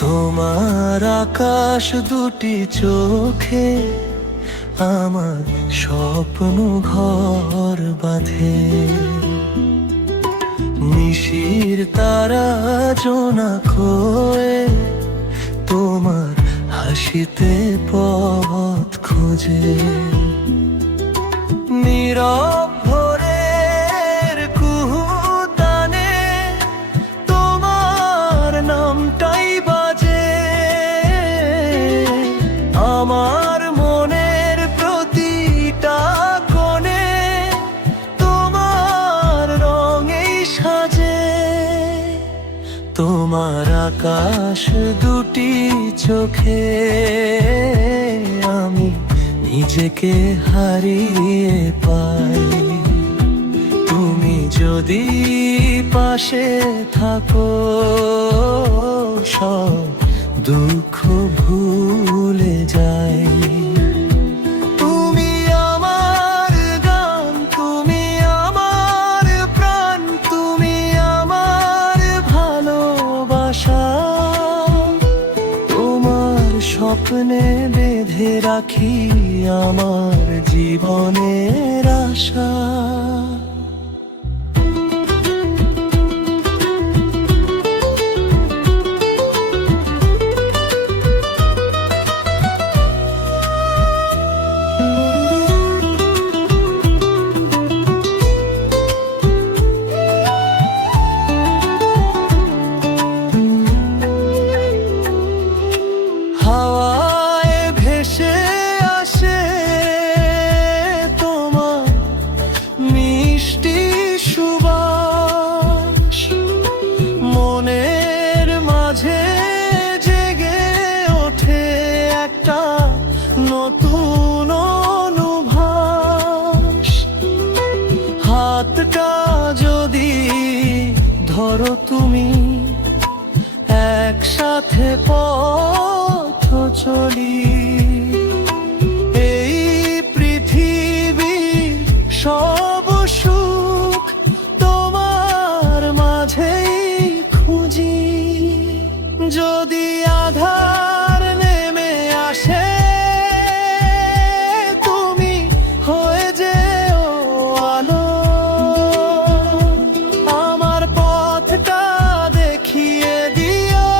তোমার আকাশ দুটি চোখে আমার স্বপ্ন ঘর বাঁধে, নিশির তারা জোনা খোয়ে তোমার হাসিতে পথ খোঁজে। নীরব ভোরের কুহুতানে তোমার নামটাই বাজে, আমার মনের প্রতিটা কোণে তোমার রঙেই সাজে। তোমার আকাশ দুটি চোখে আমি নিজেকে হারিয়ে পাই। তুমি যদি পাশে থাকো সব দুঃখ ভুলে যাই। তুমি আমার গান, তুমি আমার প্রাণ, তুমি আমার ভালোবাসা। তোমার স্বপ্নে বেঁধে রাখি আমার জীবনের আশা। হাওয়ায় ভেসে আসে তোমার মিষ্টি সুবাস, মনের মাঝে জেগে ওঠে একটা নতুন অনুভাস। হাতটা যদি ধরো তুমি একসাথে পথ চলি, এই পৃথিবীর সব সুখ তোমার মাঝেই খুঁজি। যদি আধার নেমে আসে তুমি হয়ে যেও আলো, আমার পথটা দেখিয়ে দিও,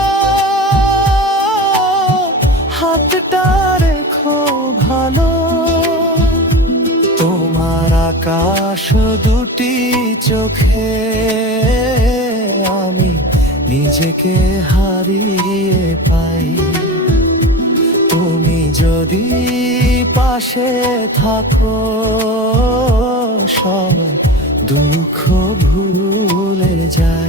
হাতটা রেখো ভালো। তোমার আকাশ দুটি চোখে আমি নিজেকে হারিয়ে পাই। তুমি যদি পাশে থাকো সব দুঃখ ভুলে যাই।